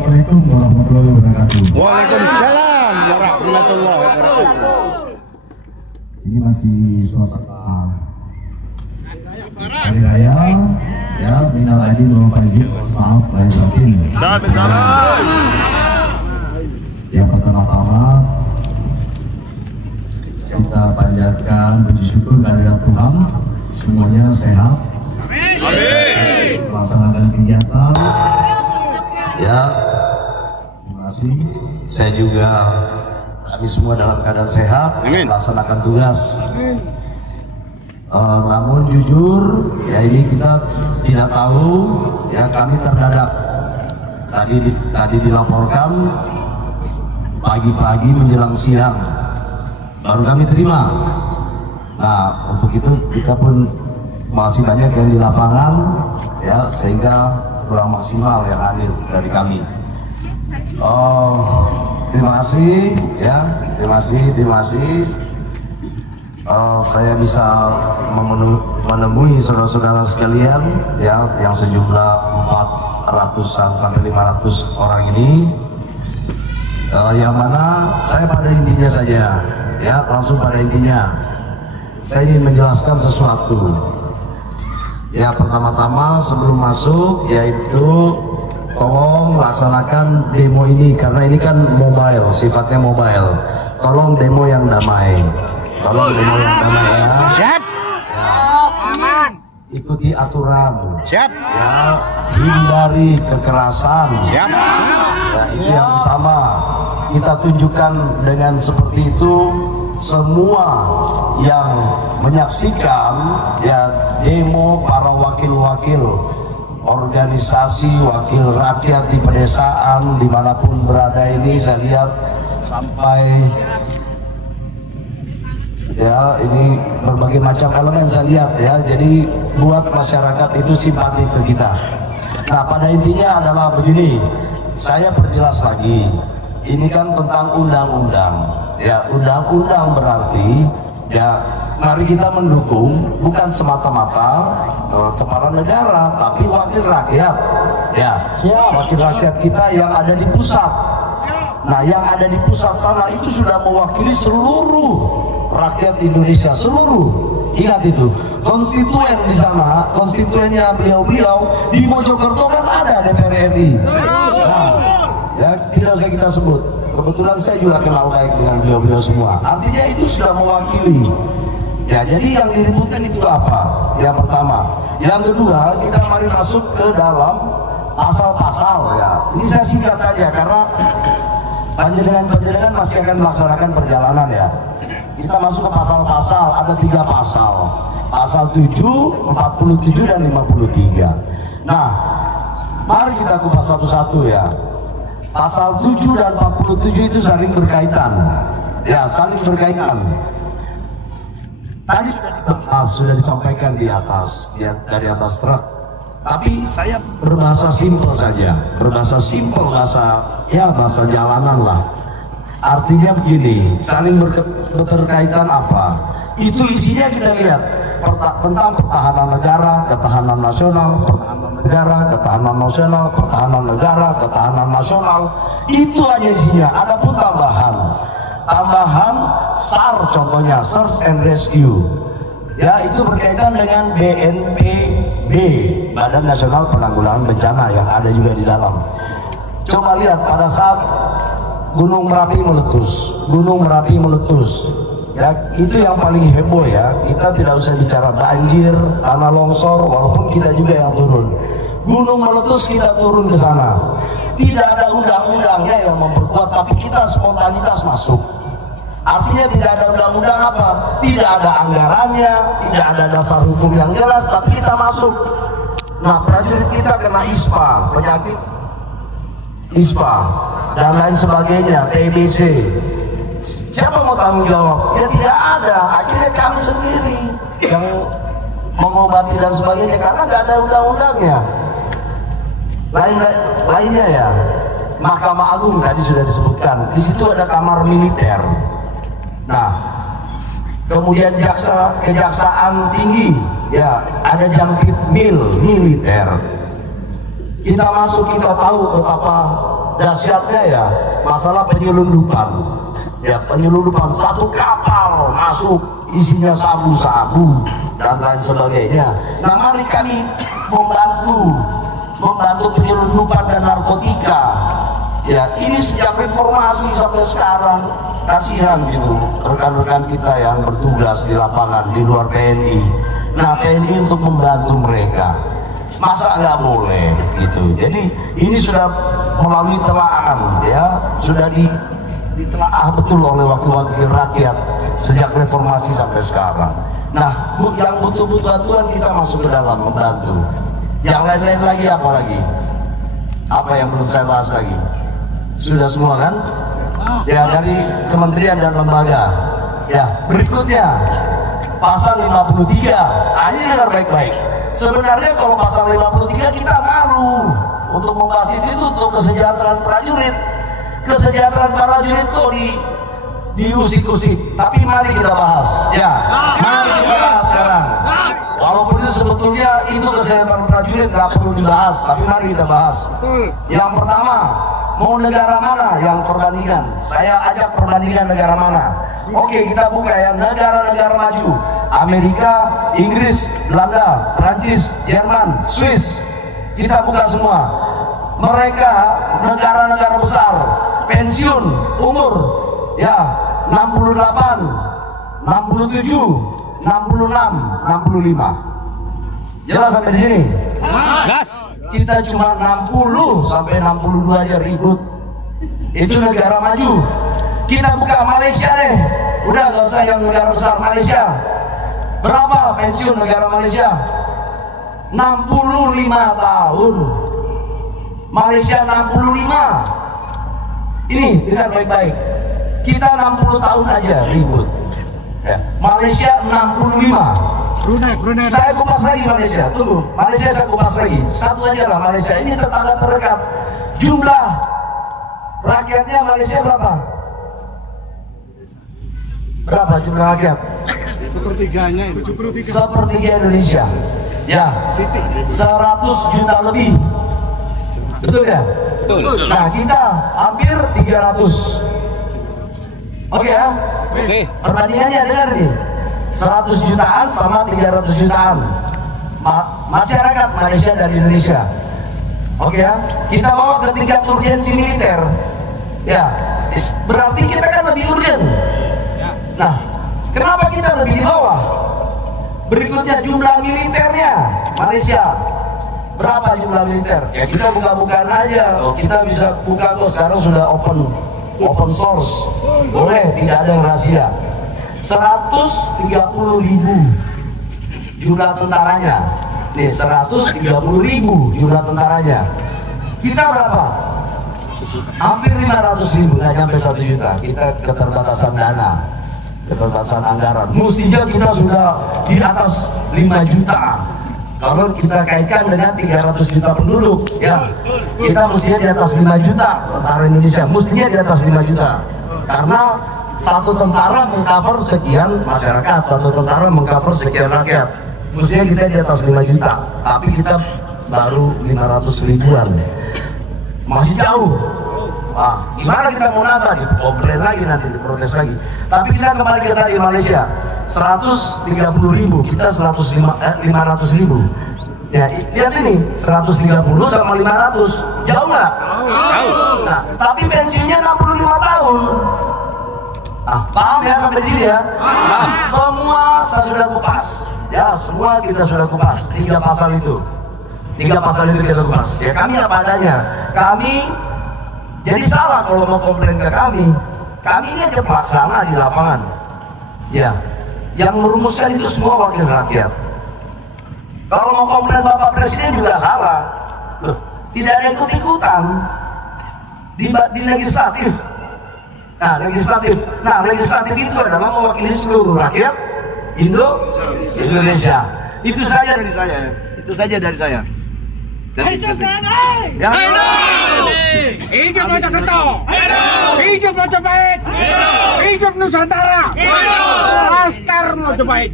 Assalamualaikum warahmatullahi wabarakatuh. Waalaikumsalam warahmatullahi wabarakatuh. Ini masih suasana hari raya, ya, minal aidin wal faizin, maaf lahir batin. Salam. Yang pertama-tama kita panjatkan puji syukur kehadirat Tuhan, semuanya sehat. Amin. Melaksanakan kegiatan. Ya, terima kasih. Saya juga, kami semua dalam keadaan sehat, melaksanakan tugas. Namun jujur, ya ini kita tidak tahu, ya kami terdadak. Tadi dilaporkan pagi-pagi menjelang siang, baru kami terima. Nah, untuk itu kita pun masih banyak yang di lapangan, ya, sehingga kurang maksimal yang hadir dari kami. Terima kasih, ya, terima kasih. Saya bisa menemui saudara-saudara sekalian, ya, yang sejumlah 400-an sampai 500 orang ini, yang mana saya pada intinya saja, ya, langsung pada intinya. Saya ingin menjelaskan sesuatu. Ya, pertama-tama sebelum masuk, yaitu tolong laksanakan demo ini, karena ini kan mobile, sifatnya mobile. Tolong demo yang damai. Tolong demo yang damai, ya. Siap. Ya. Aman. Ikuti aturan. Siap. Ya, hindari kekerasan. Siap. Ya, itu yang utama. Kita tunjukkan dengan seperti itu, semua yang menyaksikan, ya, demo para wakil-wakil organisasi, wakil rakyat di pedesaan dimanapun berada ini, saya lihat sampai, ya, ini berbagai macam elemen saya lihat, ya, jadi buat masyarakat itu simpati ke kita. Nah, pada intinya adalah begini, saya perjelas lagi, ini kan tentang undang-undang, ya, undang-undang berarti, ya, mari kita mendukung bukan semata-mata kepala negara, tapi wakil rakyat, ya, wakil rakyat kita yang ada di pusat. Nah, yang ada di pusat sana itu sudah mewakili seluruh rakyat Indonesia, seluruh. Ingat itu, konstituen di sana, konstituennya beliau-beliau di Mojokerto kan ada DPR RI. Nah, ya, tidak usah kita sebut. Kebetulan saya juga kenal baik dengan beliau-beliau semua. Artinya itu sudah mewakili. Ya, jadi yang diributkan itu apa? Yang pertama. Yang kedua, kita mari masuk ke dalam pasal-pasal, ya. Ini saya singkat saja karena panjenengan masih akan melaksanakan perjalanan, ya. Kita masuk ke pasal-pasal, ada 3 pasal. Pasal 7, 47 dan 53. Nah, mari kita kupas satu-satu, ya. Pasal 7 dan 47 itu saling berkaitan. Ya, saling berkaitan. Tadi sudah disampaikan di atas, ya, dari atas truk. Tapi saya berbahasa simpel saja, bahasa jalanan lah. Artinya begini, saling berkaitan apa? Itu isinya kita lihat tentang pertahanan negara, ketahanan nasional, pertahanan negara, ketahanan nasional, pertahanan negara, ketahanan nasional. Itu aja isinya. Adapun tambahan SAR, contohnya Search and Rescue, ya, itu berkaitan dengan BNPB, Badan Nasional Penanggulangan Bencana, yang ada juga di dalam. Coba lihat pada saat Gunung Merapi meletus, ya, itu yang paling heboh, ya. Kita tidak usah bicara banjir, tanah longsor, walaupun kita juga yang turun. Gunung meletus, kita turun ke sana. Tidak ada undang-undangnya yang memperkuat, tapi kita spontanitas masuk. Artinya tidak ada undang-undang apa? Tidak ada anggarannya, tidak ada dasar hukum yang jelas, tapi kita masuk. Nah, prajurit kita kena ISPA, penyakit ISPA dan lain sebagainya, TBC. Siapa mau tanggung jawab? Ya tidak ada. Akhirnya kami sendiri yang mengobati dan sebagainya, karena nggak ada undang-undangnya. Lainnya, ya, Mahkamah Agung tadi sudah disebutkan. Di situ ada kamar militer. Nah, kemudian kejaksaan tinggi, ya, ada Jampit militer. Kita masuk, kita tahu betapa dahsyatnya ya masalah penyelundupan. Ya, penyelundupan satu kapal masuk isinya sabu-sabu dan lain sebagainya. Nah, mari kami membantu penyelundupan dan narkotika. Ya, ini sejak reformasi sampai sekarang, kasihan gitu rekan-rekan kita yang bertugas di lapangan di luar TNI. Nah, TNI untuk membantu mereka, masa nggak boleh gitu. Jadi ini sudah melalui telaan, ya sudah ditelaah betul oleh wakil-wakil rakyat sejak reformasi sampai sekarang. Nah, yang butuh bantuan kita masuk ke dalam membantu. Yang lain-lain lagi apa lagi? Apa yang belum saya bahas lagi? Sudah semua kan? Ya, dari kementerian dan lembaga. Ya, berikutnya pasal 53. Ini dengar baik-baik. Sebenarnya kalau pasal 53 kita malu untuk membahas itu untuk kesejahteraan prajurit. Kesejahteraan prajurit kok diusik-usik. Tapi mari kita bahas. Ya, mari kita bahas sekarang. Walaupun itu sebetulnya itu kesehatan prajurit nggak perlu dibahas, tapi mari kita bahas. Yang pertama, mau negara mana yang perbandingan? Saya ajak perbandingan negara mana? Oke, kita buka ya negara-negara maju. Amerika, Inggris, Belanda, Prancis, Jerman, Swiss. Kita buka semua. Mereka negara-negara besar, pensiun umur ya 68, 67, 66, 65. Jelas sampai di sini? Gas. Kita cuma 60 sampai 62 aja ribut. Itu negara maju. Kita buka Malaysia deh. Udah nggak usah yang negara besar. Malaysia. Berapa pensiun negara Malaysia? 65 tahun. Malaysia 65. Ini dengar baik-baik. Kita 60 tahun aja ribut. Ya. Malaysia 65. Brunei. Saya kupas lagi Malaysia. Tunggu, Malaysia saya kupas lagi. Satu aja lah Malaysia. Ini tetangga terdekat. Jumlah rakyatnya Malaysia berapa? Berapa jumlah rakyat? Sepertiganya itu. Sepertiga Indonesia. Ya, 100 juta lebih. Betul ya? Betul. Nah, kita hampir 300. Oke ya? Oke. Perbandingannya dengar nih. 100 jutaan sama 300 jutaan masyarakat Malaysia dan Indonesia. Oke ya? Kita bawa ke tingkat urgensi militer. Ya, berarti kita kan lebih urgen. Nah, kenapa kita lebih di bawah? Berikutnya jumlah militernya Malaysia. Berapa jumlah militer? Ya kita buka-bukaan aja. Kita bisa buka kok, sekarang sudah open source. Boleh, tidak ada yang rahasia. 130.000 jumlah tentaranya. Nih 130.000 jumlah tentaranya. Kita berapa? Hampir 500.000, nggak nyampe 1 juta. Kita keterbatasan dana, keterbatasan anggaran. Mestinya kita sudah di atas 5 juta. Kalau kita kaitkan dengan 300 juta penduduk, ya kita mestinya di atas 5 juta tentara Indonesia. Mestinya di atas 5 juta. Karena satu tentara mengcover sekian masyarakat, satu tentara mengcover sekian rakyat. Mestinya kita di atas 5 juta, tapi kita baru 500 ribuan. Masih jauh. Gimana kita mau nambah? Dikomplain lagi nanti, diprotes lagi. Tapi kita kembali ke tadi Malaysia, 130.000, kita 500.000. Ya, lihat ini, 130 sama 500, jauh nggak? Jauh. Nah, tapi pensiunnya 65 tahun. Paham ya sampai sini ya? Semua saya sudah kupas. Ya, semua kita sudah kupas. 3 pasal itu. 3 pasal itu kita kupas. Ya, kami apa adanya. Kami jadi salah kalau mau komplain ke kami. Kami ini aja pelaksana di lapangan. Ya, yang merumuskan itu semua wakil rakyat. Kalau mau komplain Bapak Presiden juga salah. Loh, tidak ada ikut-ikutan di legislatif. Nah, legislatif itu adalah mewakili seluruh rakyat Indonesia. Itu saja dari saya. Itu saja dari saya. Hidup TNI! Hidup Mojokerto! Hidup Mojopahit! Hidup Nusantara! Laskar Mojopahit!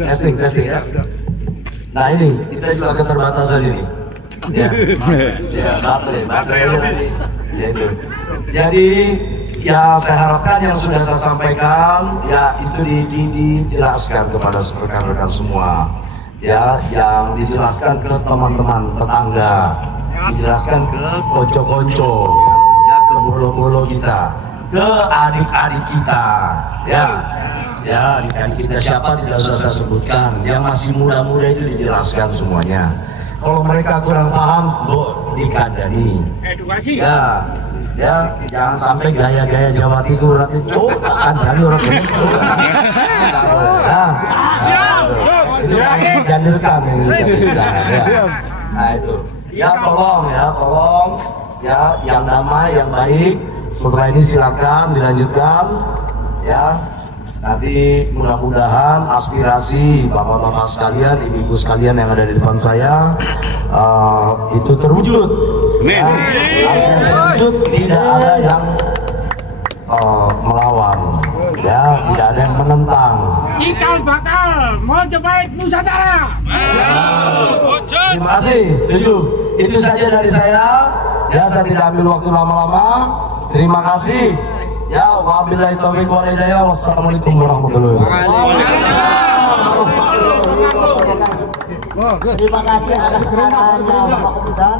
Testing ya. Nah ini kita juga keterbatasan ini. Ya, ya baterai habis. Ya itu. Jadi ya saya harapkan yang sudah saya sampaikan ya itu dijelaskan kepada rekan-rekan semua. Ya, yang dijelaskan ke teman-teman tetangga, dijelaskan ke konco-konco, ya ke bolo-bolo kita, ke adik-adik kita, ya adik-adik kita siapa tidak usah saya sebutkan, yang masih muda-muda itu dijelaskan semuanya. Kalau mereka kurang paham, dikandani. Edukasi. Ya, jangan sampai gaya-gaya Jawa Timur nanti coba kandani orang ini. Itu jandirkan ini. Nah itu. Ya tolong ya yang damai, yang baik. Setelah ini silakan dilanjutkan ya. Nanti mudah-mudahan aspirasi bapak-bapak sekalian, ibu-ibu sekalian yang ada di depan saya itu terwujud. Ya, terwujud, tidak ada yang melawan, ya tidak ada yang menentang. Cikal bakal Mojopahit Nusantara. Terima kasih, setuju. Itu saja dari saya. Ya, saya tidak ambil waktu lama-lama. Terima kasih. Ya, wabillahi taufiq wal hidayah. Wassalamualaikum warahmatullahi wabarakatuh. Terima kasih atas kebenaran Bapak Keputusan.